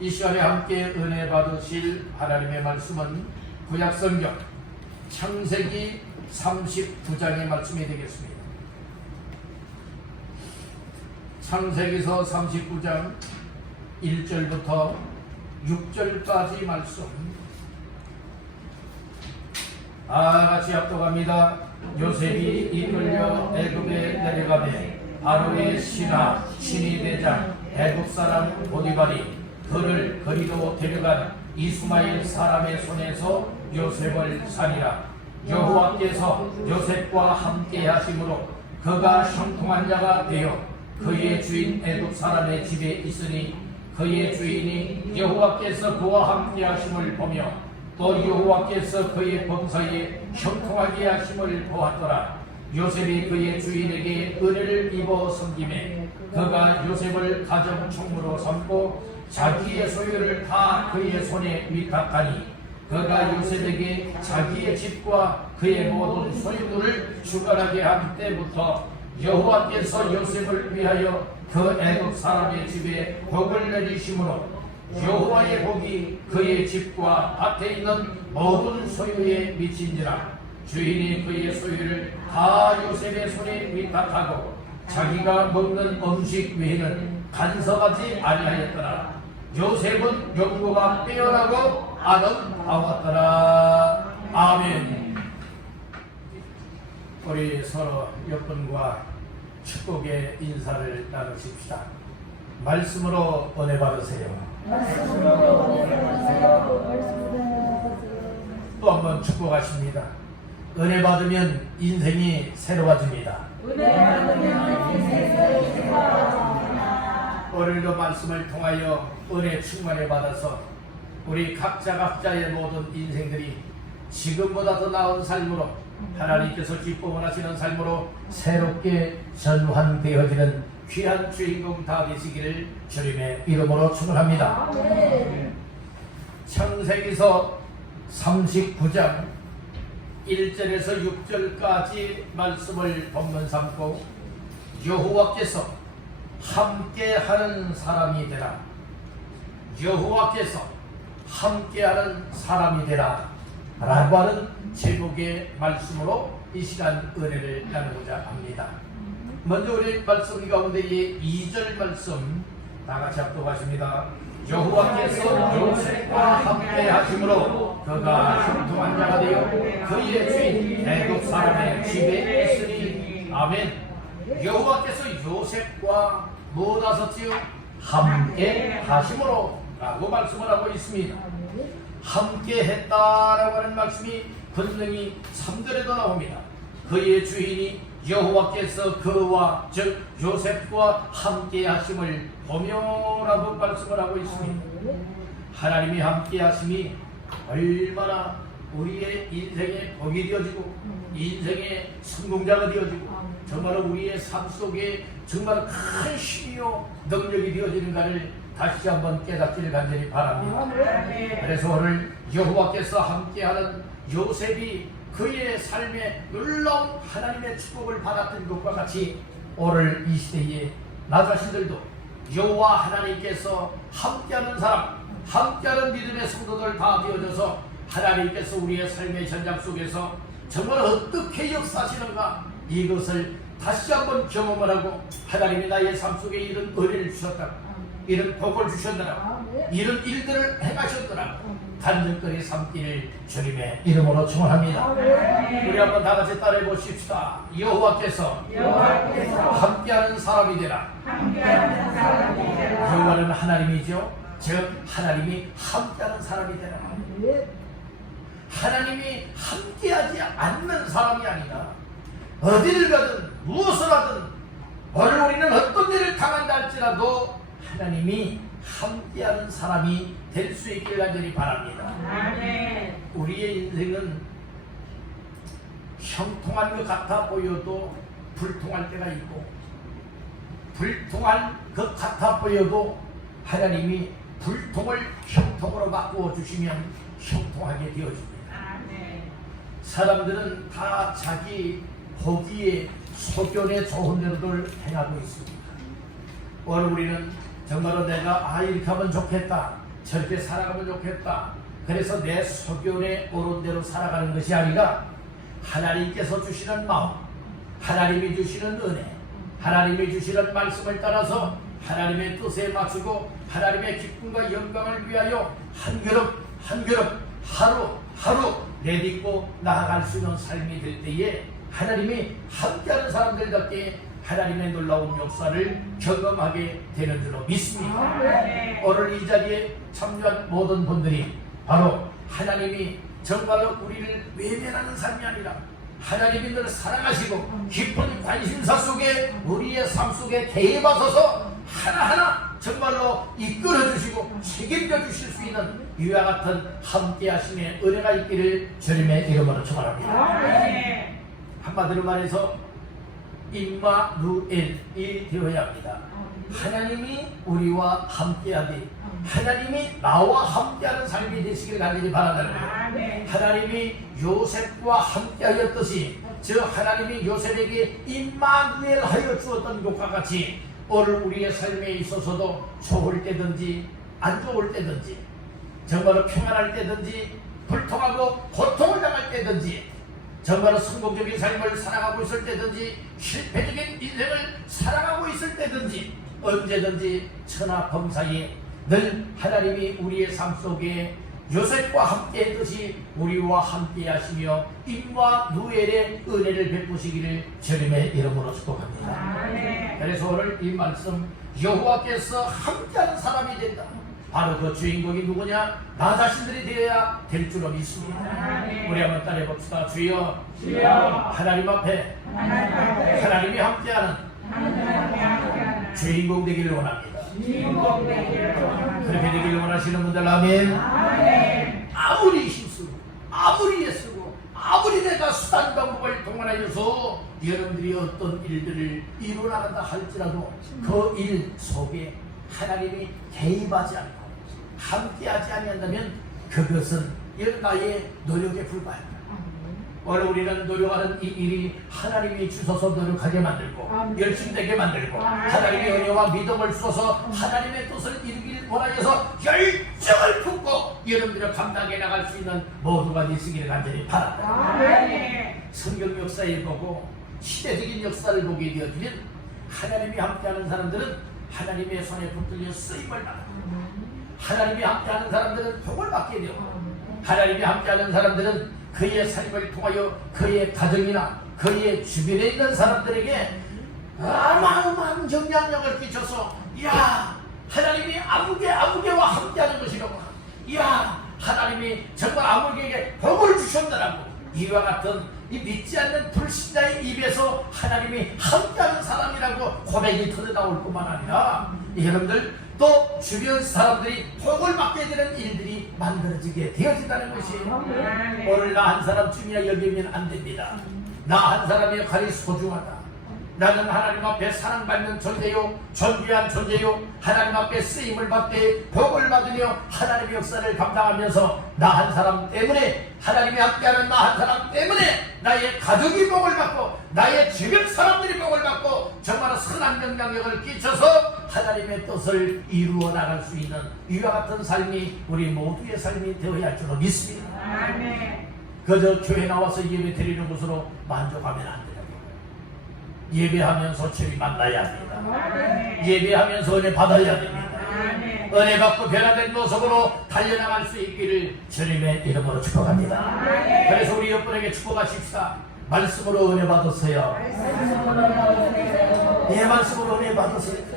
이 시간에 함께 은혜 받으실 하나님의 말씀은 구약성경 창세기 39장의 말씀이 되겠습니다. 창세기서 39장 1절부터 6절까지 말씀 같이 합독합니다. 요셉이 이끌려 애굽에 내려가매 바로의 신하 대장 애굽 사람 보디발이 그를 거리로 데려간 이스마엘 사람의 손에서 요셉을 살이라. 여호와께서 요셉과 함께 하심으로 그가 형통한 자가 되어 그의 주인 애굽 사람의 집에 있으니 그의 주인이 여호와께서 그와 함께 하심을 보며 또 여호와께서 그의 범사에 형통하게 하심을 보았더라. 요셉이 그의 주인에게 은혜를 입어 섬김에 그가 요셉을 가정총무로 삼고 자기의 소유를 다 그의 손에 위탁하니 그가 요셉에게 자기의 집과 그의 모든 소유들을 주관하게 한 때부터 여호와께서 요셉을 위하여 그 애굽 사람의 집에 복을 내리심으로 여호와의 복이 그의 집과 밭에 있는 모든 소유에 미친지라. 주인이 그의 소유를 다 요셉의 손에 위탁하고 자기가 먹는 음식 외에는 간섭하지 아니하였더라. 요셉은 용모가 빼어나고 아름다웠더라. 아멘. 우리 서로 옆분과 축복의 인사를 나누십시다. 말씀으로 은혜 받으세요. 또 한 번 축복하십니다. 은혜 받으면 인생이 새로워집니다. 오늘도 말씀을 통하여 은혜 충만을 받아서 우리 각자의 모든 인생들이 지금보다 더 나은 삶으로 하나님께서 기뻐 하시는 삶으로 새롭게 전환되어지는 귀한 주인공 다 되시기를 주님의 이름으로 축원합니다. 창세기서 39장 1절에서 6절까지 말씀을 본문 삼고 여호와께서 함께하는 사람이 되라. 여호와께서 함께하는 사람이 되라 라고 하는 제목의 말씀으로 이 시간 은혜를 나누고자 합니다. 먼저 우리 말씀 가운데의 2절 말씀 다같이 합독하십니다. 여호와께서 요셉과 함께 하심으로 그가 형통한 자가 되어 그의 주인 애굽 사람의 집에 있으니 아멘. 여호와께서 요셉과 무엇하셨지요? 함께 하심으로 라고 말씀을 하고 있습니다. 함께 했다라고 하는 말씀이 권능이 3절에도 나옵니다. 그의 주인이 여호와께서 그와 즉 요셉과 함께 하심을 보며라고 말씀을 하고 있습니다. 하나님이 함께 하심이 얼마나 우리의 인생의 복이 되어지고 인생의 성공자가 되어지고 정말 우리의 삶 속에 정말 큰 힘이요 능력이 되어지는가를 다시 한번 깨닫기를 간절히 바랍니다. 그래서 오늘 여호와께서 함께하는 요셉이 그의 삶에 놀라운 하나님의 축복을 받았던 것과 같이 오늘 이 시대에 나 자신들도 여호와 하나님께서 함께하는 사람, 함께하는 믿음의 성도들 다 되어져서 하나님께서 우리의 삶의 현장 속에서 정말 어떻게 역사하시는가 이것을 다시 한번 경험을 하고 하나님이 나의 삶 속에 이런 은혜를 주셨다, 이런 복을 주셨더라, 이런 일들을 행하셨더라 간증거리 삼기를 주님의 이름으로 축원합니다. 우리 한번 다 같이 따라해 보십시다. 여호와께서 함께하는 사람이 되라. 여호와는 하나님이죠. 즉 하나님이 함께하는 사람이 되라. 하나님이 함께하지 않는 사람이 아니라 어디를 가든 무엇을 하든 오늘 우리는 어떤 일을 당한다 할지라도 하나님이 함께하는 사람이 될 수 있길 간절히 바랍니다. 아멘. 우리의 인생은 형통한 것 같아 보여도 불통할 때가 있고 불통한 것 같아 보여도 하나님이 불통을 형통으로 바꾸어 주시면 형통하게 되어집니다. 아멘. 사람들은 다 자기 보기에 소견에 좋은 대로들 행하고 있습니다. 오늘 우리는 정말로 내가 이렇게 하면 좋겠다, 저렇게 살아가면 좋겠다. 그래서 내 소견에 옳은 대로 살아가는 것이 아니라 하나님께서 주시는 마음, 하나님이 주시는 은혜, 하나님이 주시는 말씀을 따라서 하나님의 뜻에 맞추고 하나님의 기쁨과 영광을 위하여 한 걸음 한 걸음 하루 하루 내딛고 나아갈 수 있는 삶이 될 때에 하나님이 함께하는 사람들답게 하나님의 놀라운 역사를 경험하게 되는 줄로 믿습니다. 오늘 이 자리에 참여한 모든 분들이 바로 하나님이 정말로 우리를 외면하는 삶이 아니라 하나님이 늘 사랑하시고 깊은 관심사 속에 우리의 삶 속에 개입하셔서 하나하나 정말로 이끌어주시고 책임져 주실 수 있는 이와 같은 함께하심의 은혜가 있기를 주님의 이름으로 축원합니다. 한마디로 말해서 임마누엘이 되어야 합니다. 하나님이 우리와 함께하되 하나님이 나와 함께하는 삶이 되시길 간절히 바랍니다. 하나님이 요셉과 함께하였듯이 저 하나님이 요셉에게 임마누엘 하여 주었던 것과 같이 오늘 우리의 삶에 있어서도 좋을 때든지 안 좋을 때든지 정말로 평안할 때든지 불통하고 고통을 당할 때든지 정말로 성공적인 삶을 살아가고 있을 때든지 실패적인 인생을 살아가고 있을 때든지 언제든지 천하범사에 늘 하나님이 우리의 삶 속에 요셉과 함께 했듯이 우리와 함께 하시며 임마누엘의 은혜를 베푸시기를 주님의 이름으로 축복합니다. 그래서 오늘 이 말씀 여호와께서 함께하는 사람이 된다. 바로 그 주인공이 누구냐? 나 자신들이 되어야 될 줄로 믿습니다. 우리 한번 따라해 봅시다. 주여, 하나님 앞에 하나님이 함께하는 주인공 되기를 원합니다. 그렇게 되기를 원하시는 분들 아멘. 아무리 힘쓰고 아무리 애쓰고 아무리 내가 수단 방법을 동원하여서 여러분들이 어떤 일들을 이루어나간다 할지라도 그 일 속에 하나님이 개입하지 않고 함께하지 아니한다면 그것은 나의 노력에 불과합니다. 오늘 우리는 노력하는 이 일이 하나님이 주셔서 노력하게 만들고 열심히 되게 만들고 하나님의 은혜와 믿음을 주셔서 하나님의 뜻을 이루길 원하여서 열정을 품고 여러분들을 감당해 나갈 수 있는 모두가 되시기를 간절히 바랍니다. 성경 역사를 보고 시대적인 역사를 보게 되어지면 하나님이 함께하는 사람들은 하나님의 손에 붙들려 쓰임을 받고 하나님이 함께하는 사람들은 복을 받게 되고 하나님이 함께하는 사람들은 그의 삶을 통하여 그의 가정이나 그의 주변에 있는 사람들에게 어마어마한 영향력을 끼쳐서 야 하나님이 아무개와 함께하는 것이라고 야 하나님이 정말 아무개에게 복을 주셨다라고 이와 같은 이 믿지 않는 불신자의 입에서 하나님이 함께하는 사람이라고 고백이 터져나올 뿐만 아니라 여러분들 또 주변 사람들이 복을 받게 되는 일들이 만들어지게 되어진다는 것이에요. 오늘 나 한 사람쯤이야 여기면 안 됩니다. 나 한 사람의 역할이 소중하다. 나는 하나님 앞에 사랑받는 존재요 존귀한 존재요 하나님 앞에 쓰임을 받되 복을 받으며 하나님의 역사를 감당하면서 나 한 사람 때문에 하나님이 함께하는 나 한 사람 때문에 나의 가족이 복을 받고 나의 주변 사람들이 복을 받고 정말 선한 영향력을 끼쳐서 하나님의 뜻을 이루어 나갈 수 있는 이와 같은 삶이 우리 모두의 삶이 되어야 할 줄로 믿습니다. 그저 교회 나와서 예배 드리는 것으로 만족하면 안 돼요. 예배하면서 주님 만나야 합니다. 예배하면서 은혜 받아야 됩니다. 은혜 받고 변화된 모습으로 달려나갈 수 있기를 주님의 이름으로 축복합니다. 그래서 우리 옆분에게 축복하십시다. 말씀으로 은혜 받으세요. 예, 말씀으로 은혜 받으세요.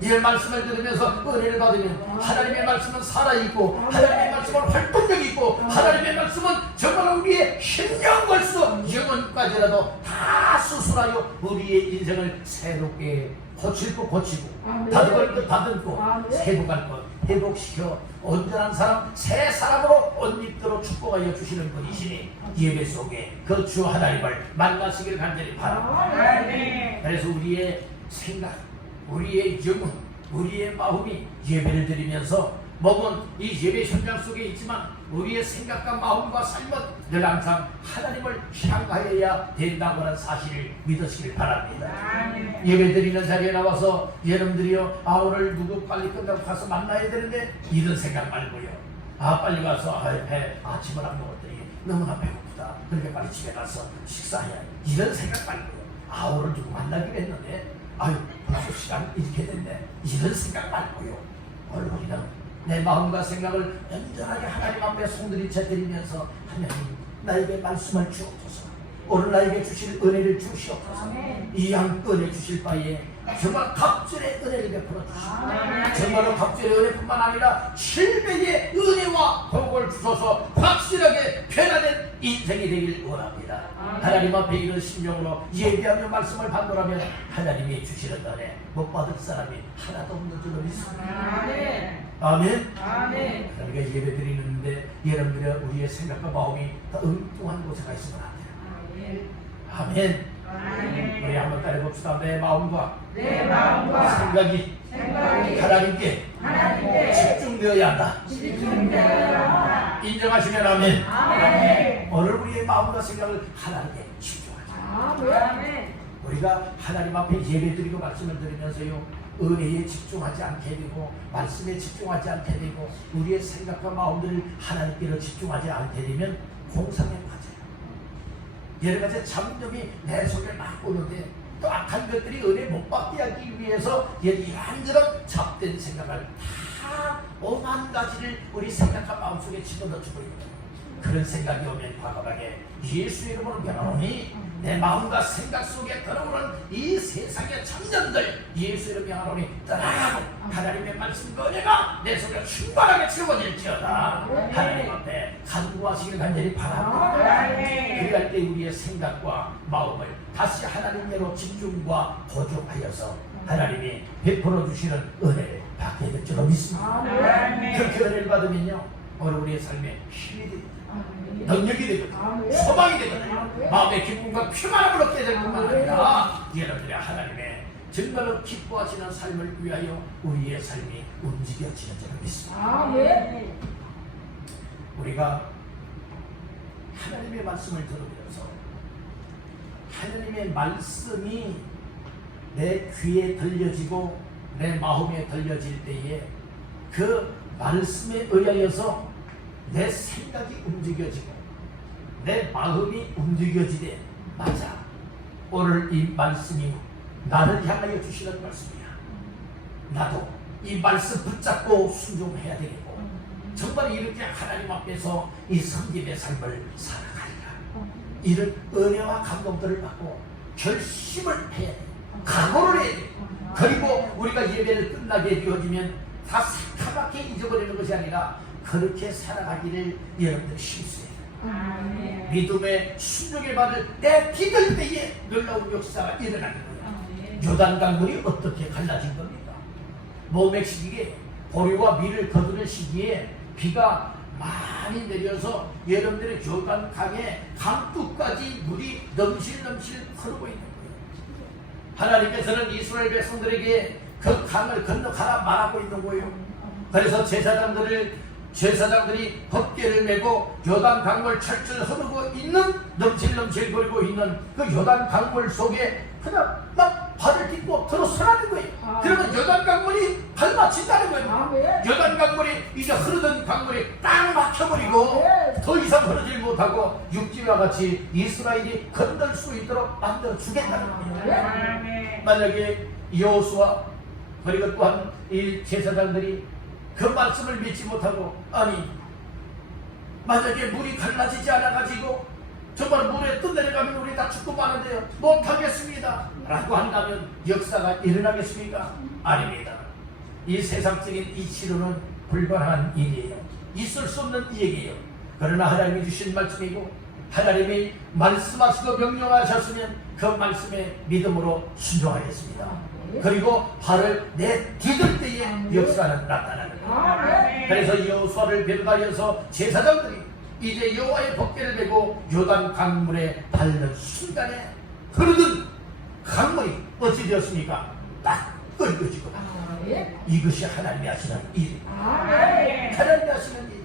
이 말씀을 들으면서 은혜를 받으면 하나님의 말씀은 살아있고 하나님의 말씀은 활동력이 있고 하나님의 말씀은 정말 우리의 심령 벌써 영혼까지라도 다 수술하여 우리의 인생을 새롭게 고칠 것 고치고 다듬을 것 다듬고 회복할 것 회복시켜 온전한 사람 새 사람으로 옷 입도록 축복하여 주시는 분이시니 예배 속에 그 주 하나님을 만나시길 간절히 바랍니다. 그래서 우리의 생각 우리의 영혼, 우리의 마음이 예배를 드리면서 몸은 이 예배 현장 속에 있지만 우리의 생각과 마음과 삶은 늘 항상 하나님을 향하여야 된다고 하는 사실을 믿으시길 바랍니다. 예배 드리는 자리에 나와서 여러분들이요, 오늘 누구 빨리 끝나고 가서 만나야 되는데 이런 생각 말고요, 빨리 가서 배 아침을 안 먹었더니 너무나 배고프다, 그러니까 빨리 집에 가서 식사해야, 이런 생각 말고요, 오늘 누구 만나기로 했는데 벌써 시간 이렇게 됐네, 이런 생각 말고요, 오늘 우리는 내 마음과 생각을 온전하게 하나님 앞에 송두리째 드리면서, 하나님 나에게 말씀을 주옵소서, 오늘 나에게 주실 은혜를 주시옵소서, 이 양 은혜 주실 바에 정말 갑절의 은혜를 베풀어 주시옵소서. 정말로 갑절의 은혜뿐만 아니라 700의 은혜와 복을 주셔서 확실하게 변화된 인생이 되길 원합니다. 하나님 앞에 이런 심령으로 예배하며 말씀을 받노라면 하나님이 주시는 은혜 못 받을 사람이 하나도 없는 줄로 믿습니다. 아멘. 그러니까 예배 드리는데 여러분들의 우리의 생각과 마음이 더 엉뚱한 곳에 가 있으면 안 돼요. 아멘. 우리 한번 따라해봅시다. 내 마음과 생각이 하나님께 집중되어야 한다. 인정하시면 아멘. 오늘 우리의 마음과 생각을 하나님께 집중하자. 우리가 하나님 앞에 예배 드리고 말씀을 드리면서요, 은혜에 집중하지 않게 되고 말씀에 집중하지 않게 되고 우리의 생각과 마음들을 하나님께로 집중하지 않게 되면 공상에 빠져요. 여러 가지 잡념이 내 속에 막 오는데, 또 악한 것들이 은혜 못 받게 하기 위해서 이런저런 잡된 생각을 다 5만 가지를 우리 생각과 마음속에 집어넣어주고 있는, 그런 생각이 오면 과감하게 예수의 이름으로 명하노니 내 마음과 생각 속에 들어오는 이 세상의 잡념들 예수 이름으로 명하노니 떠나가고 하나님의 말씀과 은혜가 내 속에 충만하게 채워질지어다. 하나님 앞에 간구하시길 간절히 바랍니다. 그럴 때 우리의 생각과 마음을 다시 하나님께로 집중과 고정하여서 하나님이 베풀어 주시는 은혜를 받게 될 줄로 믿습니다. 그렇게 은혜를 받으면요, 오늘 우리의 삶에 힘이 됩니다. 능력이 되거든요. 소망이 되거든요. 마음의 기쁨과 평안을 얻게 될 뿐만 아니라 여러분들의 하나님의 정말로 기뻐하시는 삶을 위하여 우리의 삶이 움직여지는 줄로 믿습니다. 우리가 하나님의 말씀을 들으면서 하나님의 말씀이 내 귀에 들려지고 내 마음에 들려질 때에 그 말씀에 의하여서 내 생각이 움직여지고 내 마음이 움직여지되, 맞아, 오늘 이 말씀이 나를 향하여 주시는 말씀이야, 나도 이 말씀 붙잡고 순종해야 되겠고 정말 이렇게 하나님 앞에서 이 섬김의 삶을 살아가리라, 이런 은혜와 감동들을 받고 결심을 해야 돼, 각오를 해야 돼. 그리고 우리가 예배를 끝나게 되어지면 다 새카맣게 잊어버리는 것이 아니라 그렇게 살아가기를 여러분들이 힘쓰세요. 믿음의 순종을 받을 때 기들 때에 놀라운 역사가 일어나는 거예요. 요단 강물이 어떻게 갈라진 겁니까? 모맥 시기에 보리와 밀을 거두는 시기에 비가 많이 내려서 여러분들의 요단 강에 강둑까지 물이 넘실넘실 흐르고 있는 거예요. 하나님께서는 이스라엘 백성들에게 그 강을 건너가라 말하고 있는 거예요. 그래서 제사장들이 법궤를 메고 요단 강물 철철 흐르고 있는, 넘실넘실 거리고 있는 그 요단 강물 속에 그냥 막 발을 딛고 들어서라는 거예요. 그러면 요단 강물이 발맞힌다는 거예요. 요단 강물이 이제 흐르던 강물이 딱 막혀버리고 더 이상 흐르지 못하고 육지와 같이 이스라엘이 건널 수 있도록 만들어 주겠다는 거예요. 만약에 여호수아 그리고 또한 이 제사장들이 그 말씀을 믿지 못하고, 아니 만약에 물이 갈라지지 않아가지고 정말 물에 떠내려가면 우리 다 죽고 마는데요, 못하겠습니다 라고 한다면 역사가 일어나겠습니까? 아닙니다. 이 세상적인 이치로는 불가능한 일이에요. 있을 수 없는 얘기예요. 그러나 하나님이 주신 말씀이고 하나님이 말씀하시고 명령하셨으면 그 말씀에 믿음으로 순종하겠습니다. 그리고 발을 내디딜 때에 역사는 나타나는 거예요. 그래서 여호수아를 비롯하여서 제사장들이 이제 여호와의 법궤를 메고 요단 강물에 밟는 순간에 흐르던 강물이 어찌 되었습니까? 딱 끓여지고 이것이 하나님이 하시는 일. 하나님이 하시는 일.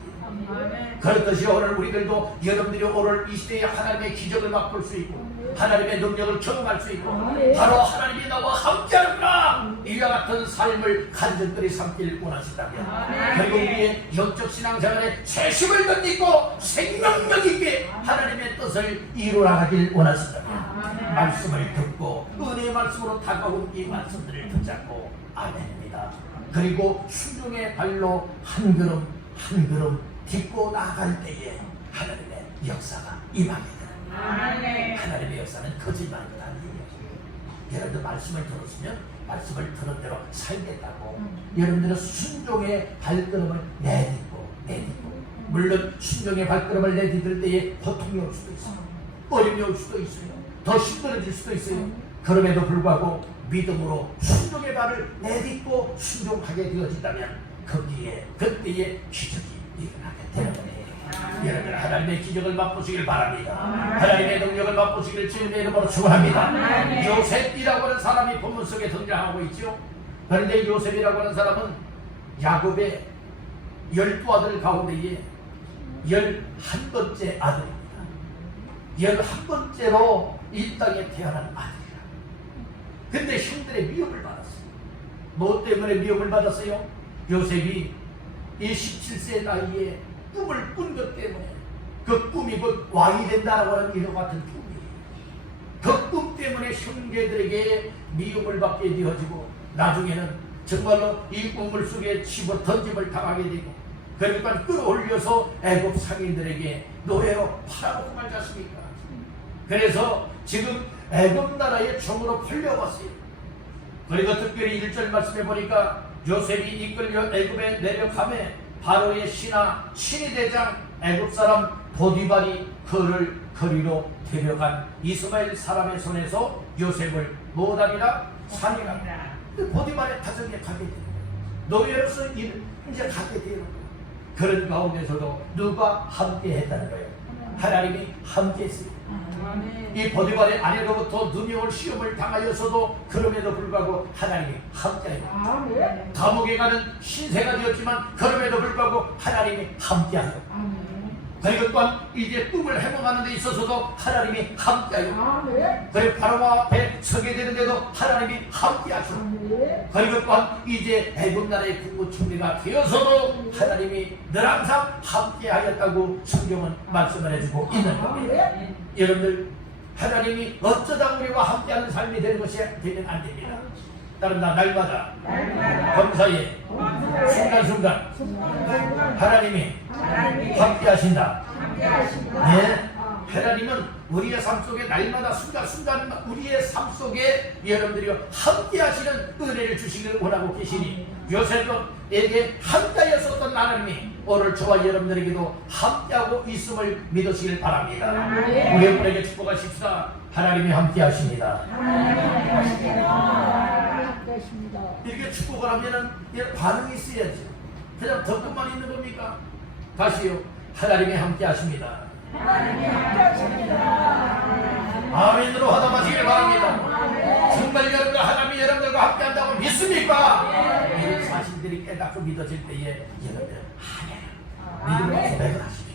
그렇듯이 오늘 우리들도 여러분들이 오늘 이 시대에 하나님의 기적을 맛볼 수 있고 하나님의 능력을 경험할 수 있고 바로 하나님이 나와 함께하는구나 이와 같은 삶을 간절히 삼길 원하신다면 그리고 우리의 영적 신앙생활에 세심을 덧입고 생명력 있게 하나님의 뜻을 이루어가길 원하신다면 말씀을 듣고 은혜의 말씀으로 다가온 이 말씀들을 붙잡고 아멘입니다. 그리고 순종의 발로 한 걸음 한 걸음 딛고 나아갈 때에 하나님의 역사가 임하게 되는 하나님의 역사는 거짓말은 아니에요. 여러분들 말씀을 들었으면 말씀을 들은 대로 살겠다고 여러분들은 순종의 발걸음을 내딛고 물론 순종의 발걸음을 내딛을 때에 고통이 올 수도 있어요. 어려움이 올 수도 있어요. 더 힘들어질 수도 있어요. 그럼에도 불구하고 믿음으로 순종의 발을 내딛고 순종하게 되어진다면 그때에 기적이 일어나게 되는 거예요. 여러분 하나님의 기적을 맛보시길 바랍니다. 하나님의 능력을 맛보시기를 주님의 이름으로 축원합니다. 요셉이라고 하는 사람이 본문 속에 등장하고 있죠. 그런데 요셉이라고 하는 사람은 야곱의 12아들 가운데에 11번째 아들입니다. 11번째로 이 땅에 태어난 아들이라. 근데 형들의 미움을 받았어요. 뭐 때문에 미움을 받았어요? 요셉이 이 17세 나이에 꿈을 꾼 것 때문에 그 꿈이 곧 왕이 된다라고 하는 이와 같은 꿈이에요. 그 꿈 때문에 형제들에게 미움을 받게 되어지고 나중에는 정말로 이 꿈을 속에 집어 던짐을 당하게 되고 그러니까 끌어올려서 애굽 상인들에게 노예로 팔아먹고 말지 않습니까? 그래서 지금 애굽 나라의 종으로 풀려왔어요. 그리고 특별히 1절 말씀해 보니까 요셉이 이끌려 애굽에 내려가매 바로의 신하 친위대장 애굽 사람 보디발이 그를 거리로 데려간 이스마엘 사람의 손에서 요셉을 모담이라 살인합니다. 보디발의 가정에 가게 돼요. 노예로서 이제 가게 돼요. 그런 가운데서도 누가 함께 했다는 거예요? 하나님이 함께 했어요. 이 보디발의 아내로부터 누명을 시험을 당하여서도 그럼에도 불구하고 하나님이 함께하여 감옥에 가는 신세가 되었지만 그럼에도 불구하고 하나님이 함께하여 그리고 또한 이제 꿈을 해몽하는 데 있어서도 하나님이 함께하여 그리고 바로 앞에 서게 되는데도 하나님이 함께하시고 그리고 또한 이제 애굽 나라의 국무총리가 되어서도 하나님이 늘 항상 함께하였다고 성경은 말씀을 해주고 있는 겁니다. 여러분들 하나님이 어쩌다 우리와 함께하는 삶이 되는 것이 되면 안 됩니다. 다른 날마다 범사에 순간순간 하나님이 함께하신다. 네, 하나님은 우리의 삶 속에 날마다 순간순간 우리의 삶 속에 여러분들이 함께하시는 은혜를 주시기를 원하고 계시니 요셉에게 함께하였었던 하나님이 오늘 저와 여러분들에게도 함께하고 있음을 믿으시길 바랍니다. 우리 여러분에게 축복하십시다. 하나님이 함께하십니다. 이렇게 축복을 하면은 반응이 있어야지. 그냥 듣고만 있는 겁니까? 다시요. 하나님이 함께하십니다. 아멘으로 화답하시길 바랍니다. 정말 여러분들 하나님이 여러분들과 함께한다고 믿습니까? 이런 사실들이 깨닫고 믿어질 때에 여러분들 믿음으로 고백을 하십시오.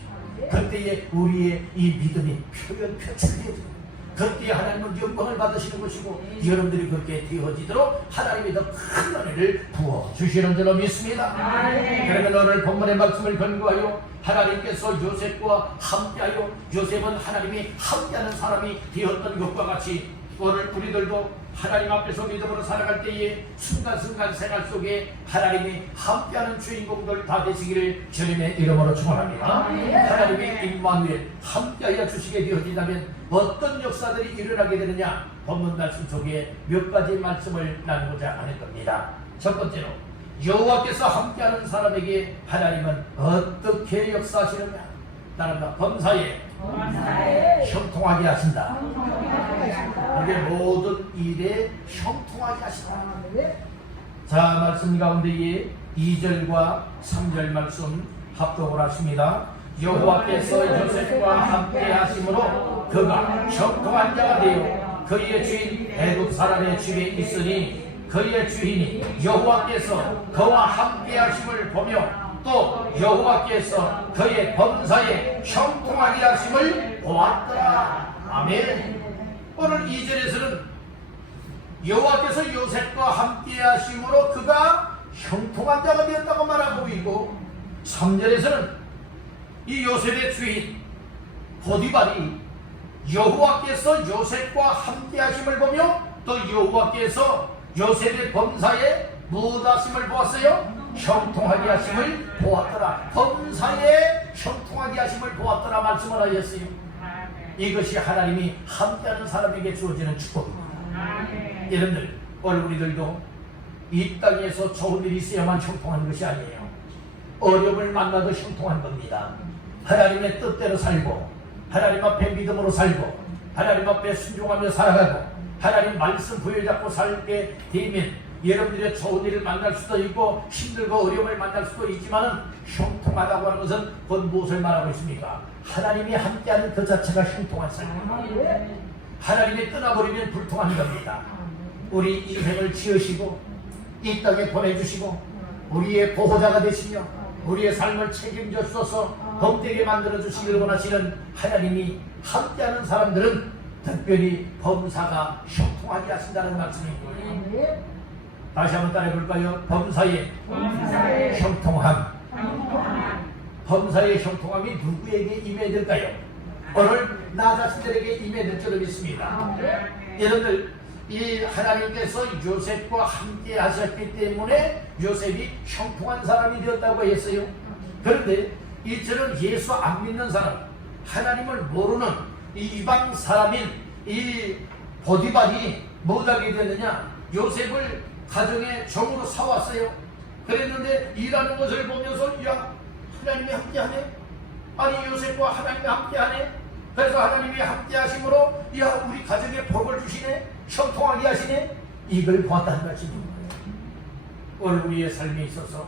그때에 우리의 이 믿음이 표출되어집니다. 그때에 하나님은 영광을 받으시는 것이고 여러분들이 그렇게 되어지도록 하나님이 더 큰 은혜를 부어주시는 줄로 믿습니다. 그러면 오늘 본문의 말씀을 근거하여 하나님께서 요셉과 함께하여 요셉은 하나님이 함께하는 사람이 되었던 것과 같이 오늘 우리들도 하나님 앞에서 믿음으로 살아갈 때에 순간순간 생활 속에 하나님이 함께하는 주인공들 다 되시기를 주님의 이름으로 축원합니다. 하나님이 임마누엘 함께하여 주시게 되어진다면 어떤 역사들이 일어나게 되느냐 본문 말씀 속에 몇 가지 말씀을 나누고자 하는 겁니다. 첫 번째로 여호와께서 함께하는 사람에게 하나님은 어떻게 역사하시느냐 따른다. 범사에 형통하게 하신다. 그게 모든 일에 형통하게 하신다. 자, 말씀 가운데에 2절과 3절 말씀 합독을 하십니다. 여호와께서 요셉과 함께 하심으로 그가 형통한 자가 되어 그의 주인 애굽 사람의 집에 있으니 그의 주인이 여호와께서 그와 함께 하심을 보며 또 여호와께서 그의 범사에 형통하게 하심을 보았더라. 아멘. 오늘 2절에서는 여호와께서 요셉과 함께 하심으로 그가 형통한 자가 되었다고 말하고 있고, 3절에서는 이 요셉의 주인 보디발이 여호와께서 요셉과 함께 하심을 보며 또 여호와께서 요셉의 범사에 무엇하심을 보았어요? 형통하게 하심을 보았더라. 범사에 형통하게 하심을 보았더라 말씀을 하였어요. 이것이 하나님이 함께하는 사람에게 주어지는 축복입니다. 여러분들, 오늘 우리들도 이 땅에서 좋은 일이 있어야만 형통한 것이 아니에요. 어려움을 만나도 형통한 겁니다. 하나님의 뜻대로 살고, 하나님 앞에 믿음으로 살고, 하나님 앞에 순종하며 살아가고, 하나님 말씀 부여잡고 살게 되면 여러분들의 좋은 일을 만날 수도 있고 힘들고 어려움을 만날 수도 있지만, 형통하다고 하는 것은 곧 무엇을 말하고 있습니까? 하나님이 함께하는 그 자체가 형통한 삶입니다. 하나님이 떠나버리면 불통한 겁니다. 우리 인생을 지으시고 이 땅에 보내주시고 우리의 보호자가 되시며 우리의 삶을 책임져 주셔서 복되게 만들어 주시기를 원하시는 하나님이 함께하는 사람들은 특별히 범사가 형통하게 하신다는 말씀입니다. 다시 한번 따라해볼까요? 범사의 형통함. 범사의 형통함이 누구에게 임해야 될까요? 오늘 나 자신들에게 임해야 될 줄을 믿습니다. 여러분들, 이 하나님께서 요셉과 함께 하셨기 때문에 요셉이 형통한 사람이 되었다고 했어요. 그런데 이처럼 예수 안 믿는 사람, 하나님을 모르는 이 이방 사람인 이 보디발이 뭐하게 되느냐? 요셉을 가정의 종으로 사왔어요. 그랬는데 일하는 것을 보면서, 야, 하나님이 함께하네? 아니, 요셉과 하나님이 함께하네? 그래서 하나님이 함께 하심으로, 야, 우리 가정에 복을 주시네? 형통하게 하시네? 이걸 보았다는 말씀입니다. 오늘 우리의 삶에 있어서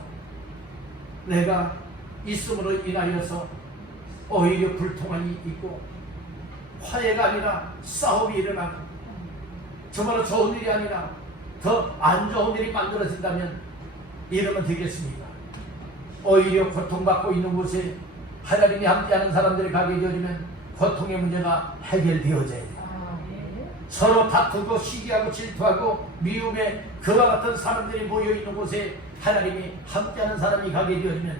내가 있음으로 인하여서 오히려 불통함이 있고 화해가 아니라 싸움이 일어나고 정말로 좋은 일이 아니라 더 안 좋은 일이 만들어진다면 이러면 되겠습니까? 오히려 고통받고 있는 곳에 하나님이 함께하는 사람들이 가게 되어지면 고통의 문제가 해결되어져야 돼요. 서로 다투고 시기하고 질투하고 미움에 그와 같은 사람들이 모여있는 곳에 하나님이 함께하는 사람이 가게 되어지면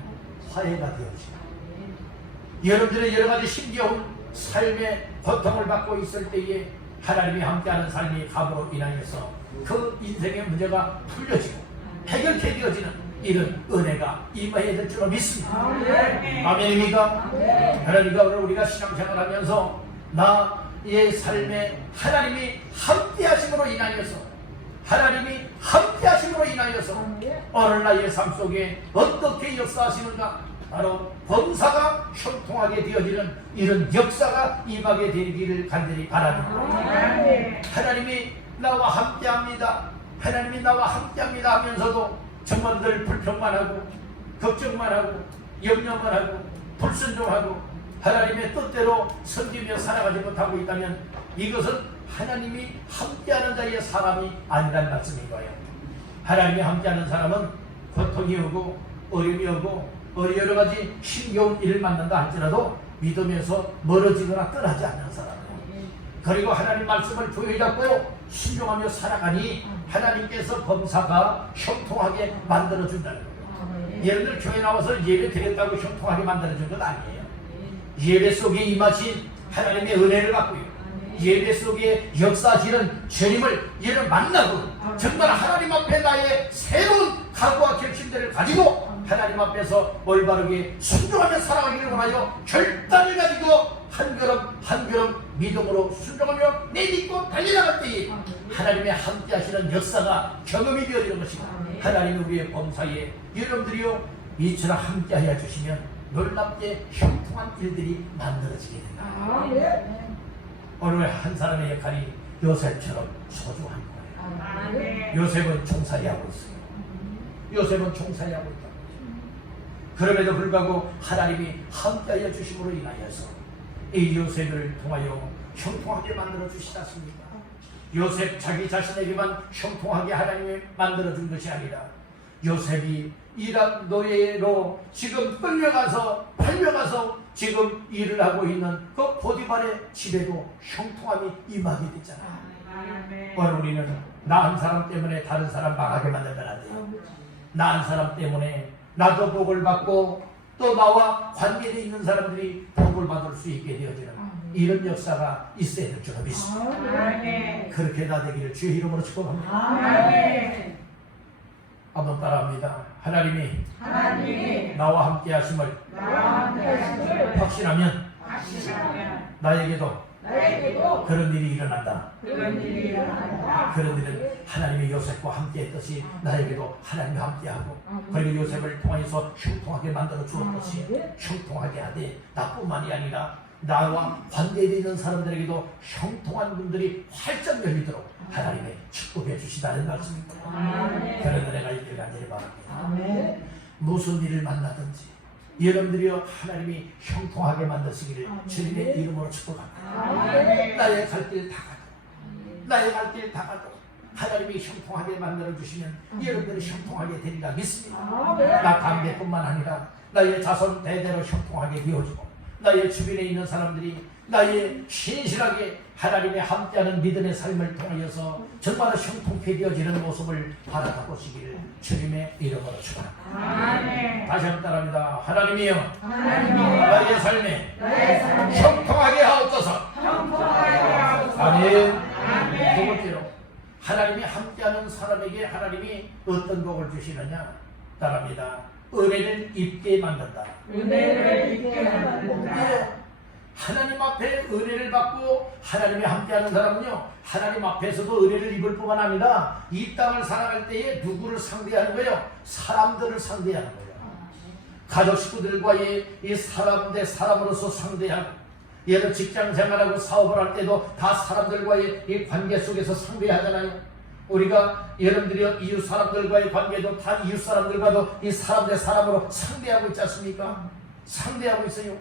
화해가 되어지고, 여러분들의 여러가지 힘겨운 삶의 고통을 받고 있을 때에 하나님이 함께하는 삶이 감으로 인하여서 그 인생의 문제가 풀려지고 해결되게 되어지는 이런 은혜가 임해야 될 줄로 믿습니다. 아멘입니까? 그러니까 오늘 우리가 신앙생활하면서 나의 삶에 하나님이 함께 하심으로 인하여서, 하나님이 함께 하심으로 인하여서 오늘 나의 삶 속에 어떻게 역사하시는가? 바로 범사가 형통하게 되어지는 이런 역사가 임하게 되기를 간절히 바랍니다. 하나님이 나와 함께합니다, 하나님이 나와 함께합니다 하면서도 정말 늘 불평만 하고 걱정만 하고 염려만 하고 불순종하고 하나님의 뜻대로 섬기며 살아가지 못하고 있다면 이것은 하나님이 함께하는 자의 사람이 아니란 말씀인 거예요. 하나님이 함께하는 사람은 고통이 오고 어려움이 오고 여러 가지 힘겨운 일을 만난다 할지라도 믿으면서 멀어지거나 떠나지 않는 사람이에요. 그리고 하나님 말씀을 부여잡고 순종하며 살아가니 하나님께서 범사가 형통하게 만들어준다는 거예요. 여러분들 교회 나와서 예배 드렸다고 형통하게 만들어준 건 아니에요. 예배 속에 임하신 하나님의 은혜를 받고요, 예배 속에 역사하시는 주님을 예를 만나고 정말 하나님 앞에 나의 새로운 각오와 결심들을 가지고 하나님 앞에서 올바르게 순종하며 살아가기를 원하여 결단을 가지고 한 걸음 한 걸음 믿음으로 순종하며 내딛고 달려나갈 때에 하나님의 함께 하시는 역사가 경험이 되어지는 것이고, 하나님이 우리의 범사에 여러분들이요 이처럼 함께 하여 주시면 놀랍게 형통한 일들이 만들어지게 됩니다. 오늘 한 사람의 역할이 요셉처럼 소중한 거예요. 요셉은 종살이하고 있어요. 요셉은 종살이하고 있다. 그럼에도 불구하고 하나님이 함께하여 주심으로 인하여서 이 요셉을 통하여 형통하게 만들어 주시지 않습니까? 요셉 자기 자신에게만 형통하게 하나님이 만들어준 것이 아니라 요셉이 이란 노예로 지금 팔려가서 지금 일을 하고 있는 그 보디발의 집에도 형통함이 임하게 됐잖아. 오늘 우리는 나 한 사람 때문에 다른 사람 망하게 만들면 안 돼요. 나 한 사람 때문에 나도 복을 받고 또 나와 관계되어 있는 사람들이 복을 받을 수 있게 되어지는 이런 역사가 있어야 될 줄 믿습니다. 그렇게 다 되기를 주의 이름으로 축복합니다. 한번 따라합니다. 하나님이 나와 함께 하심을 확신하면 나에게도 그런 일이 일어난다. 그런 일은 하나님의 요셉과 함께 했듯이 나에게도 하나님이 함께하고 그리고 요셉을 통해서 형통하게 만들어 주었듯이 형통하게 하되 나뿐만이 아니라 나와 관계되는 사람들에게도 형통한 분들이 활짝 열리도록 하나님의 축복해 주시다는 말씀입니다. 그런 은혜가 있길 간절히 바랍니다. 무슨 일을 만나든지 여러분들이여 하나님이 형통하게 만드시기를 주님의 이름으로 축복합니다. 나의 갈 길 다 가도 하나님이 형통하게 만들어주시면 여러분들이 형통하게 되리라 믿습니다. 나 당대뿐만 아니라 나의 자손 대대로 형통하게 되어지고 나의 주변에 있는 사람들이 나의 신실하게 하나님의 함께하는 믿음의 삶을 통하여서 정말 형통케 되어지는 모습을 바라다 보시기를 주님의 이름으로 축원합니다. 다시 한번 따라합니다. 하나님이여 나의 삶에 형통하게 하옵소서. 아멘. 두 번째로 하나님이 함께하는 사람에게 하나님이 어떤 복을 주시느냐 따라합니다. 은혜를 입게 만든다. 하나님 앞에 은혜를 받고 하나님이 함께하는 사람은요 하나님 앞에서도 은혜를 입을 뿐만 아니라 이 땅을 살아갈 때에 누구를 상대하는 거예요? 사람들을 상대하는 거예요. 가족 식구들과의 이 사람 대 사람으로서 상대하고 예를 직장 생활하고 사업을 할 때도 다 사람들과의 이 관계 속에서 상대하잖아요. 우리가 여러분들이 이웃 사람들과의 관계도 다 이웃 사람들과도 이 사람 대 사람으로 상대하고 있지 않습니까? 상대하고 있어요.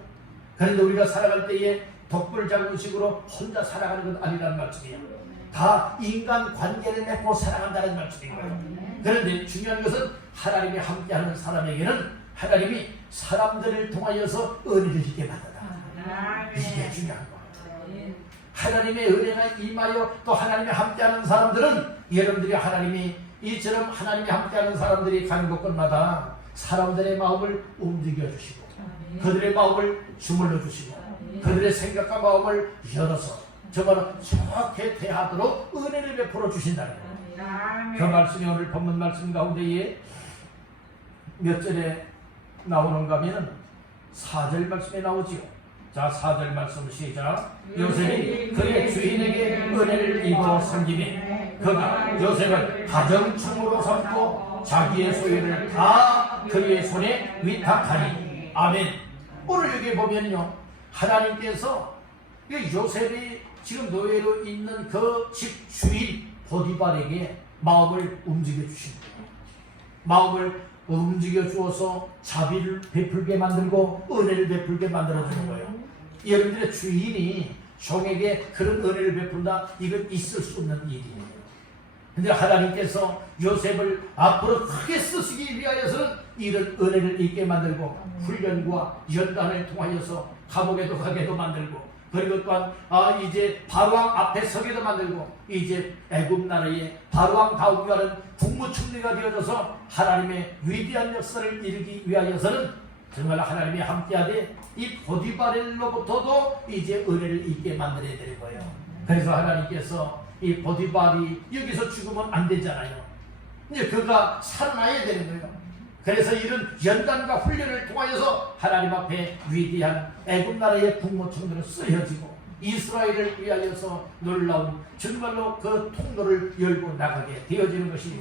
그런데 우리가 살아갈 때에 독불장군식으로 혼자 살아가는 건 아니라는 말씀이에요. 다 인간 관계를 맺고 살아간다는 말씀이에요. 그런데 중요한 것은 하나님이 함께하는 사람에게는 하나님이 사람들을 통하여서 은혜를 주게 만든다. 이게 중요한 거예요. 하나님의 은혜가 임하여 또 하나님이 함께하는 사람들은 여러분들이 하나님이 이처럼 하나님이 함께하는 사람들이 가는 곳곳마다 사람들의 마음을 움직여 주시고 그들의 마음을 주물러 주시고 그들의 생각과 마음을 열어서 정말 정확히 대하도록 은혜를 베풀어 주신다는 거예요. 그 말씀이 오늘 본문 말씀 가운데에 몇 절에 나오는가 하면 4절 말씀에 나오지요. 자, 4절 말씀 시작. 요셉이 그의 주인에게 은혜를 입어 섬기매 그가 요셉을 가정충으로 삼고 자기의 소유를 다 그의 손에 위탁하니. 아멘. 오늘 여기 보면요 하나님께서 요셉이 지금 노예로 있는 그 집 주인 보디발에게 마음을 움직여 주십니다. 마음을 움직여 주어서 자비를 베풀게 만들고 은혜를 베풀게 만들어 주는 거예요. 여러분들의 주인이 종에게 그런 은혜를 베푼다, 이건 있을 수 없는 일이에요. 그런데 하나님께서 요셉을 앞으로 크게 쓰시기 위하여서는 이런 은혜를 있게 만들고 훈련과 연단을 통하여서 감옥에도 가게도 만들고 그리고 또한 이제 바로왕 앞에 서게도 만들고 이제 애굽 나라의 바로왕 다윗과는 국무총리가 되어져서 하나님의 위대한 역사를 이루기 위하여서는 정말 하나님이 함께하되 이 보디발로부터도 이제 은혜를 있게 만들어야 되는 거예요. 그래서 하나님께서 이 보디발이 여기서 죽으면 안 되잖아요. 이제 그가 살아나야 되는 거예요. 그래서 이런 연단과 훈련을 통하여서 하나님 앞에 위대한 애굽 나라의 국무총리로 쓰여지고 이스라엘을 위하여서 놀라운 정말로 그 통로를 열고 나가게 되어지는 것이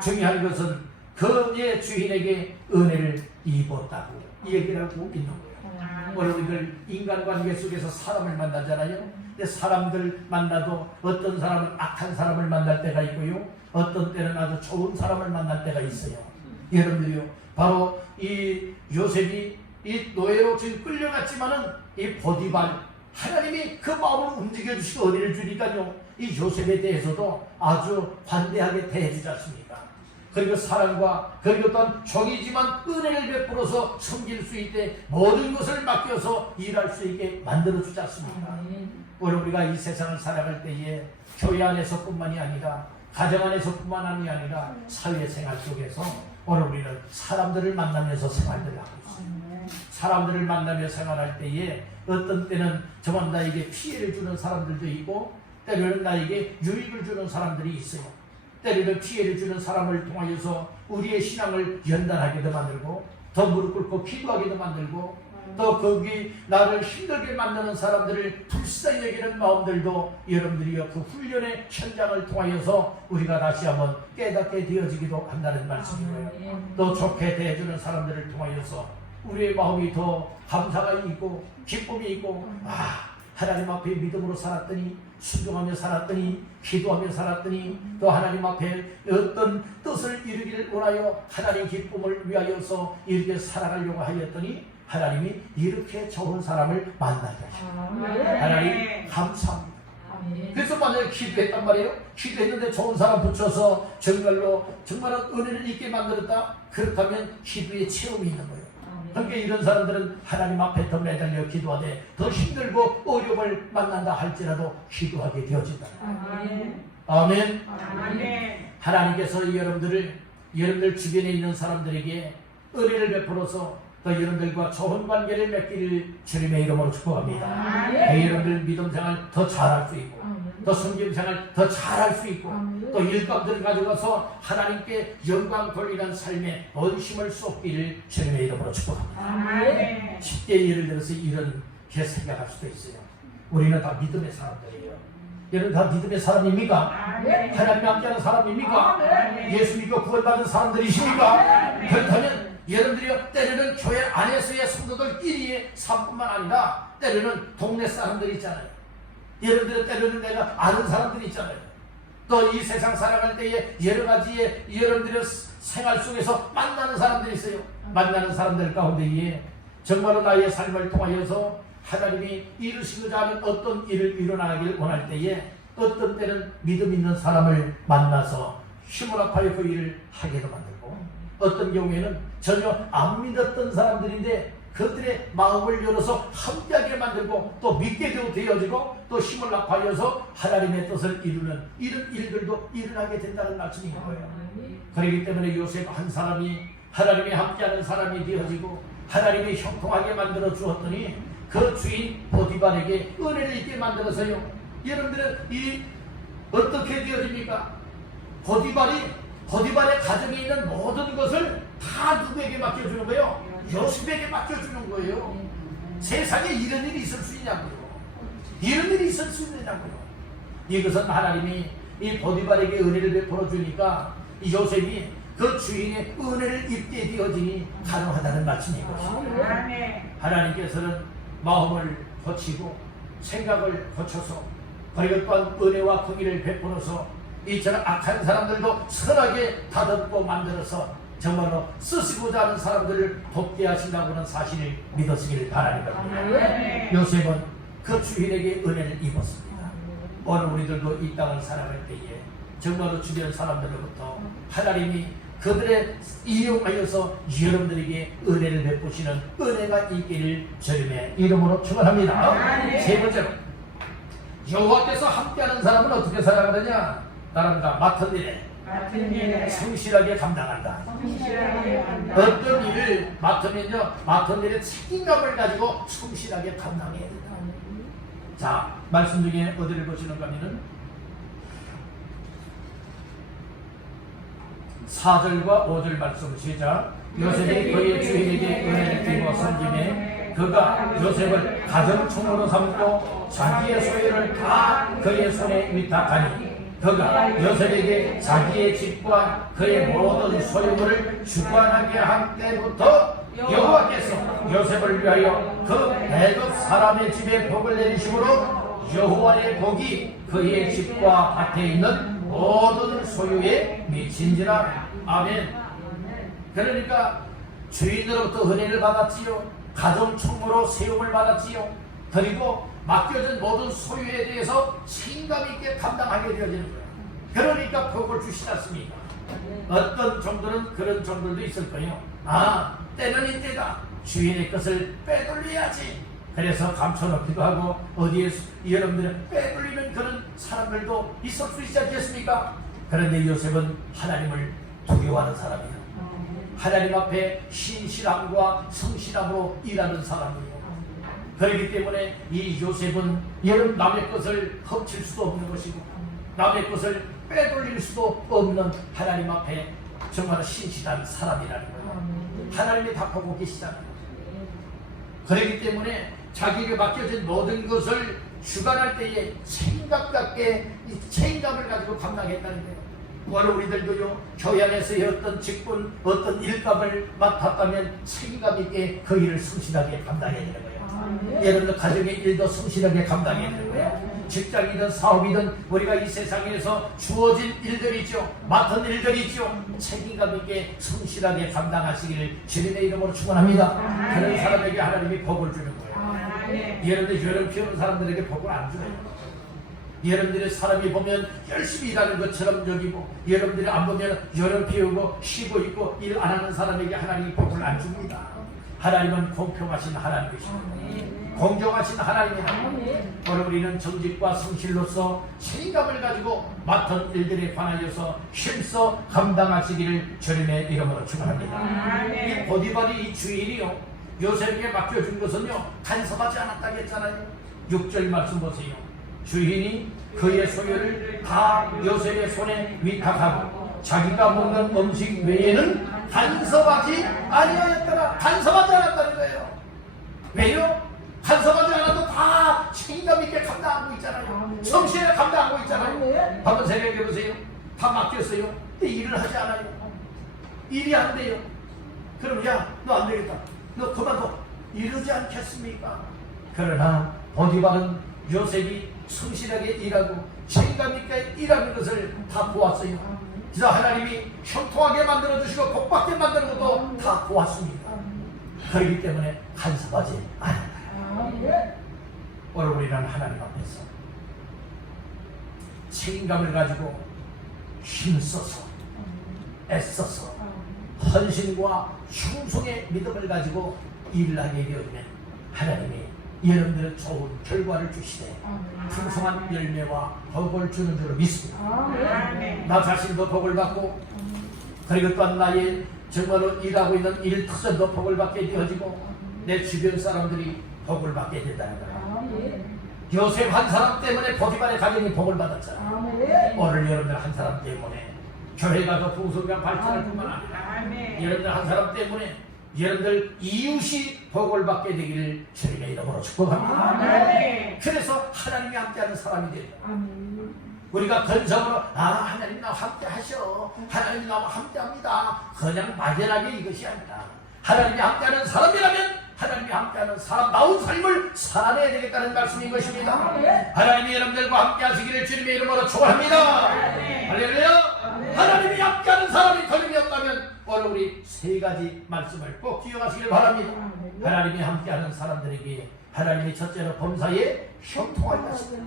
중요한 것은 그의 주인에게 은혜를 입었다고 얘기를 하고 있는 거예요. 오늘 우리들 인간관계 속에서 사람을 만나잖아요. 근데 사람들 만나도 어떤 사람은 악한 사람을 만날 때가 있고요, 어떤 때는 아주 좋은 사람을 만날 때가 있어요. 여러분들이요, 바로 이 요셉이 이 노예로 지금 끌려갔지만은 이 보디발 하나님이 그 마음을 움직여 주시고 은혜를 주니까요, 이 요셉에 대해서도 아주 관대하게 대해주지 않습니까? 그리고 사랑과 그리고 또한 종이지만 은혜를 베풀어서 섬길 수 있게 모든 것을 맡겨서 일할 수 있게 만들어주지 않습니까? 오늘 우리가 이 세상을 살아갈 때에 교회 안에서뿐만이 아니라 가정 안에서뿐만이 아니라 사회생활 속에서 오늘 우리는 사람들을 만나면서 생활을 하고 있습니다. 사람들을 만나며 생활할 때에 어떤 때는 정말 나에게 피해를 주는 사람들도 있고 때로는 나에게 유익을 주는 사람들이 있어요. 때로는 피해를 주는 사람을 통하여서 우리의 신앙을 연단하게도 만들고 더 무릎 꿇고 기도하게도 만들고 또 거기 나를 힘들게 만드는 사람들을 불쌍히 여기는 마음들도 여러분들이요 그 훈련의 현장을 통하여서 우리가 다시 한번 깨닫게 되어지기도 한다는 말씀이고요. 또 좋게 대해주는 사람들을 통하여서 우리의 마음이 더 감사가 있고 기쁨이 있고 하나님 앞에 믿음으로 살았더니 순종하며 살았더니 기도하며 살았더니 또 하나님 앞에 어떤 뜻을 이루기를 원하여 하나님 기쁨을 위하여서 이렇게 살아가려고 하였더니 하나님이 이렇게 좋은 사람을 만나게 하십니다. 하나님 감사합니다. 그래서 만약에 기도했단 말이에요. 기도했는데 좋은 사람 붙여서 정말로 은혜를 있게 만들었다. 그렇다면 기도의 체험이 있는 거예요. 그러니까 이런 사람들은 하나님 앞에 더 매달려 기도하되 더 힘들고 어려움을 만난다 할지라도 기도하게 되어진다. 아멘. 하나님께서 여러분들 주변에 있는 사람들에게 은혜를 베풀어서 또 여러분들과 좋은 관계를 맺기를 주님의 이름으로 축복합니다. 여러분들 믿음 생활 더 잘할 수 있고 또 섬김 생활 더 잘할 수 있고 또 일감들을 가져가서 하나님께 영광 돌리는 삶에 원심을 쏟기를 주님의 이름으로 축복합니다. 쉽게 예를 들어서 이렇게 생각할 수도 있어요. 우리는 다 믿음의 사람들이에요. 여러분 다 믿음의 사람입니까? 하나님 함께하는 사람입니까? 예수 믿고 구원받은 사람들이십니까? 그렇다면 여러분들이 때로는 교회 안에서의 성도들끼리의 삶뿐만 아니라 때로는 동네 사람들이 있잖아요. 여러분들은 때로는 내가 아는 사람들이 있잖아요. 또 이 세상 살아갈 때에 여러 가지의 여러분들의 생활 속에서 만나는 사람들이 있어요. 만나는 사람들 가운데에 정말로 나의 삶을 통하여서 하나님이 이루시고자 하는 어떤 일을 일어나길 원할 때에 어떤 때는 믿음 있는 사람을 만나서 힘을 합하여 그 일을 하게도 만들고 어떤 경우에는 전혀 안 믿었던 사람들인데 그들의 마음을 열어서 함께하게 만들고 또 믿게 되어지고 또 힘을 합하여서 하나님의 뜻을 이루는 이런 일들도 일어나게 된다는 말씀인 거예요. 그렇기 때문에 요셉 한 사람이 하나님이 함께하는 사람이 되어지고 하나님이 형통하게 만들어 주었더니 그 주인 보디발에게 은혜를 있게 만들어서요. 여러분들은 이 어떻게 되어집니까? 보디발의 가정에 있는 모든 것을 다 누구에게 맡겨주는 거예요? 요셉에게 맡겨주는 거예요. 세상에 이런 일이 있을 수 있냐고요. 이런 일이 있을 수 있느냐고요. 이것은 하나님이 이 보디발에게 은혜를 베풀어 주니까 이 요셉이 그 주인의 은혜를 입게 되어지니 가능하다는 말씀인 것입니다. 하나님께서는 마음을 고치고 생각을 고쳐서 그리고 또한 은혜와 공의를 베풀어서 이처럼 악한 사람들도 선하게 다듬고 만들어서 정말로 쓰시고자 하는 사람들을 돕게 하신다고 하는 사실을 믿으시기를 바랍니다. 요셉은 그 주인에게 은혜를 입었습니다. 오늘 우리들도 이 땅을 살아갈 때에 정말로 주변 사람들로부터 하나님이 그들의 이용하여서 여러분들에게 은혜를 베푸시는 은혜가 있기를 주님의 이름으로 축원합니다. 세 번째로 여호와께서 함께하는 사람은 어떻게 살아가느냐? 따릅니다. 맡은 일에 성실하게 감당한다. 어떤 일을 맡으면요, 맡은 일에 책임감을 가지고 성실하게 감당해야 된다. 자, 말씀 중에 어디를 보시는가 하면은 4절과 5절 말씀 시작. 요셉이 그의 주인에게 은혜를 입어 섬김에 그가 요셉을 가정총으로 삼고 자기의 소유를 다 그의 손에 위탁하니 그가 요셉에게 자기의 집과 그의 모든 소유물을 주관하게 한 때부터 여호와께서 요셉을 위하여 그 애굽 사람의 집에 복을 내리심으로 여호와의 복이 그의 집과 밭에 있는 모든 소유에 미친지라. 아멘. 그러니까 주인으로부터 은혜를 받았지요. 가정총무로 세움을 받았지요. 그리고 맡겨진 모든 소유에 대해서 책임감 있게 감당하게 되어지는 거예요. 그러니까 복을 주시지 않습니까? 어떤 종들은 그런 종들도 있을 거예요. 때는 이때다. 주인의 것을 빼돌려야지. 그래서 감춰놓기도 하고 어디에 여러분들은 빼돌리는 그런 사람들도 있을 수 있지 않겠습니까? 그런데 요셉은 하나님을 두려워하는 사람이에요. 하나님 앞에 신실함과 성실함으로 일하는 사람이에요. 그렇기 때문에 이 요셉은 여러분 남의 것을 훔칠 수도 없는 것이고 남의 것을 빼돌릴 수도 없는 하나님 앞에 정말 신실한 사람이라는 거예요. 하나님이 다 보고 계시잖아요. 그렇기 때문에 자기에게 맡겨진 모든 것을 주관할 때에 책임감을 가지고 감당했다는 거예요. 바로 우리들도요, 교회 안에서의 어떤 직분, 어떤 일감을 맡았다면 책임감 있게 그 일을 성실하게 감당해야 되는 거예요. 여러분들 가정의 일도 성실하게 감당해야 되는 거예요. 직장이든 사업이든 우리가 이 세상에서 주어진 일들이 있죠. 맡은 일들이 있죠. 책임감 있게 성실하게 감당하시기를 주님의 이름으로 축원합니다. 그런 사람에게 하나님이 복을 주는 거예요. 여러분들 여름 피우는 사람들에게 복을 안 줘요. 여러분들의 사람이 보면 열심히 일하는 것처럼 여기고 여러분들이 안 보면 여름 피우고 쉬고 있고 일 안 하는 사람에게 하나님이 복을 안 줍니다. 하나님은 공평하신 하나님이십니다. 공정하신 하나님이다. 오늘 우리는 정직과 성실로서 책임감을 가지고 맡은 일들에 관하여서 힘써 감당하시기를 주님의 이름으로 축원합니다. 이 보디발이 이 주인이요 요셉에게 맡겨준 것은요 간섭하지 않았다고 했잖아요. 6절 말씀 보세요. 주인이 그의 소유를 다 요셉의 손에 위탁하고 자기가 먹는 음식 외에는 간섭하지 아니하였더라. 간섭하지 않았다는 거예요. 왜요? 간섭하지 않아도 다 책임감 있게 감당하고 있잖아요. 성실하게 감당하고 있잖아요. 한번 생각해 보세요. 다 맡겼어요. 근데 일을 하지 않아요. 일이 안 돼요. 그럼 야, 너 안 되겠다. 너 그만둬. 이러지 않겠습니까? 그러나 보디발은 요셉이 성실하게 일하고 책임감 있게 일하는 것을 다 보았어요. 그래서 하나님이 형통하게 만들어주시고 복받게 만드는 것도 다 보았습니다. 그렇기 때문에 간섭하지 않아요. 오늘 우리는 하나님 앞에서 책임감을 가지고 힘써서 애써서 헌신과 충성의 믿음을 가지고 일을 하게 되어지면 하나님이 여러분들은 좋은 결과를 주시되 풍성한 열매와 복을 주는 줄로 믿습니다. 나 자신도 복을 받고 그리고 또한 나의 정말로 일하고 있는 일 특성도 복을 받게 되어지고 내 주변 사람들이 복을 받게 된다는 거예요. 요셉 한 사람 때문에 보디발의 가정이 복을 받았잖아요. 오늘 여러분들 한 사람 때문에 교회가 더 풍성한 발전할 뿐만 아니라 여러분들 한 사람 때문에 여러분들 이웃이 복을 받게 되기를 주님의 이름으로 축복합니다. 그래서 하나님이 함께하는 사람이 돼요. 우리가 건성으로 하나님 나와 함께 하셔, 하나님 나와 함께 합니다, 그냥 막연하게 이것이 아니라 하나님이 함께하는 사람이라면 하나님이 함께하는 사람다운 삶을 살아내야 되겠다는 말씀인 것입니다. 하나님이 여러분들과 함께 하시기를 주님의 이름으로 축원합니다. 할렐루야. 하나님이 함께하는 사람이 걸림이었다면 오늘 우리 세 가지 말씀을 꼭 기억하시길 바랍니다. 하나님이 함께하는 사람들에게 하나님이 첫째로 범사에 형통할 것이다.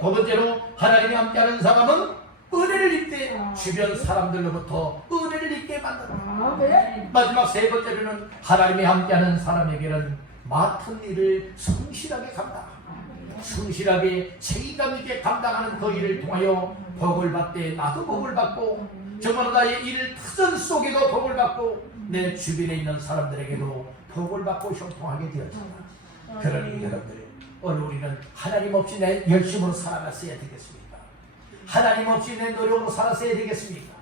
두 번째로 하나님이 함께하는 사람은 은혜를 입되 주변 사람들로부터 은혜를 입게 만든다. 마지막 세 번째로는 하나님이 함께하는 사람에게는 맡은 일을 성실하게 감당하고 성실하게 책임감 있게 감당하는 그 일을 통하여 복을 받되 나도 복을 받고 정말 나의 일 터전 속에도 복을 받고 내 주변에 있는 사람들에게도 복을 받고 형통하게 되어진다. 그러니 여러분들 오늘 우리는 하나님 없이 내 열심으로 살아갔어야 되겠습니까? 하나님 없이 내 노력으로 살았어야 되겠습니까?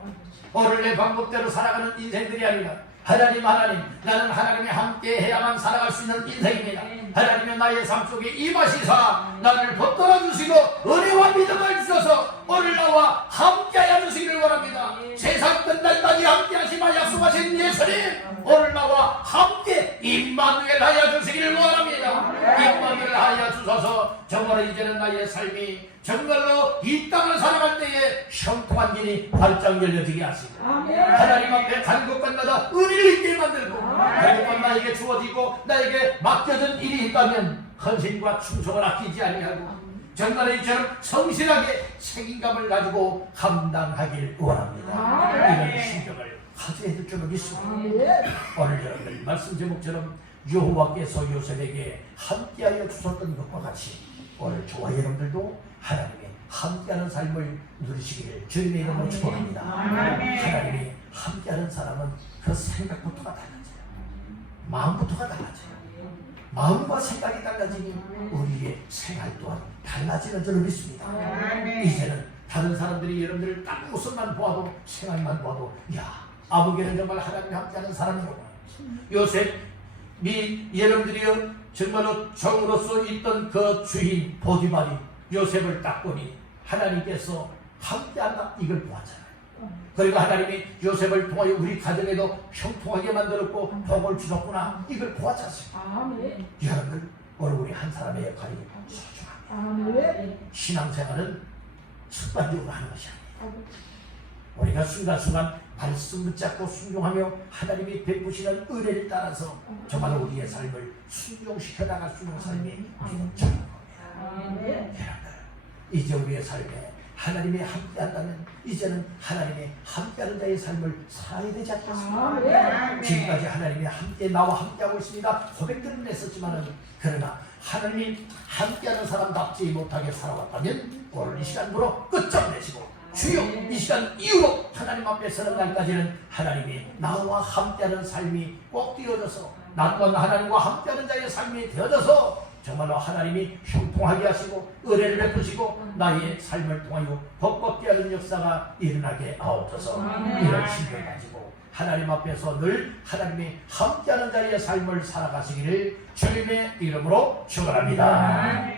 오늘 내 방법대로 살아가는 인생들이 아니라 하나님 나는 하나님이 함께 해야만 살아갈 수 있는 인생입니다. 하나님은 나의 삶 속에 임하시사 나를 붙들어 주시고 은혜와 믿음을 주셔서 오늘 나와 함께하여 주시기를 원합니다. 세상 끝날까지 함께하시마 약속하신 예수님, 오늘 나와 함께 임마누엘 하여 주시기를 원합니다. 임마누엘 하여 주셔서 정말로 이제는 나의 삶이 정말로 이 땅을 살아갈 때에 형통한 길이 활짝 열려지게 하시고 하나님 앞에 가는 곳마다 은혜를 있게 만들고 그리고 나에게 주어지고 나에게 맡겨진 일이 있다면 헌신과 충성을 아끼지 아니하고 정말 이처럼 성실하게 책임감을 가지고 감당하길 원합니다. 이런 심정을 가져야 될 줄 믿습니다. 오늘 여러분들 말씀 제목처럼 여호와께서 요셉에게 함께하여 주셨던 것과 같이 오늘 저와 여러분들도 하나님의 함께하는 삶을 누리시기를 주님의 이름으로 축복합니다. 하나님이 함께하는 사람은 그 생각부터가 달라져요. 마음부터가 달라져요. 마음과 생각이 달라지니 우리의 생활 또한 달라지는 줄 믿습니다. 이제는 다른 사람들이 여러분들 딱 모습만 보아도 생활만 보아도 야 아버지는 정말 하나님이 함께하는 사람이로구나. 요셉이 여러분들이요 정말로 종으로서 있던 그 주인 보디발이 요셉을 딱 보니 하나님께서 함께한다 이걸 보았잖아요. 그리고 하나님이 요셉을 통하여 우리 가정에도 형통하게 만들었고 복을 주셨구나 이걸 보았지 않습니까? 여러분들 오늘 우리 한 사람의 역할이 소중합니다. 신앙생활은 습관적으로 하는 것이 아닙니다. 우리가 순간순간 말씀 붙잡고 순종하며 하나님이 베푸시는 은혜를 따라서 정말 우리의 삶을 순종시켜 나갈 수 있는 삶이 우리는 저는 겁니다. 여러분들 이제 우리의 삶에 하나님이 함께한다면 이제는 하나님의 함께하는 자의 삶을 살아야 되지 않겠습니까? 지금까지 하나님이 함께 나와 함께하고 있습니다. 고백들은 했었지만은 그러나 하나님이 함께하는 사람답지 못하게 살아왔다면 오늘 이 시간으로 끝장내시고 주여 이 시간 이후로 하나님 앞에 서는 날까지는 하나님이 나와 함께하는 삶이 꼭 되어져서 나와 하나님과 함께하는 자의 삶이 되어져서 정말로 하나님이 형통하게 하시고 은혜를 베푸시고 나의 삶을 통하여 벚꽃게 하는 역사가 일어나게 하옵소서. 이런 신을 가지고 하나님 앞에서 늘 하나님이 함께하는 자의 삶을 살아가시기를 주님의 이름으로 축원합니다.